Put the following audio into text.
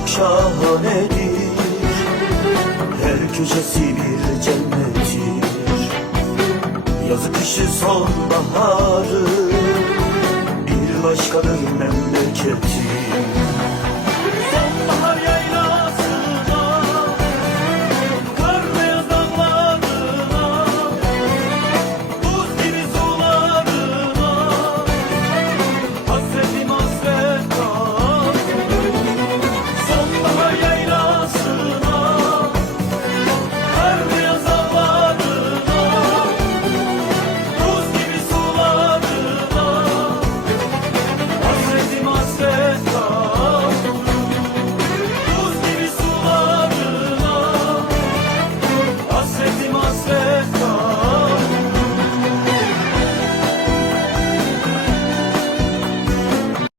çok şahanedir. Her köşesi bir cennettir. Yazı kışı sonbaharı bir başkadır memleketim.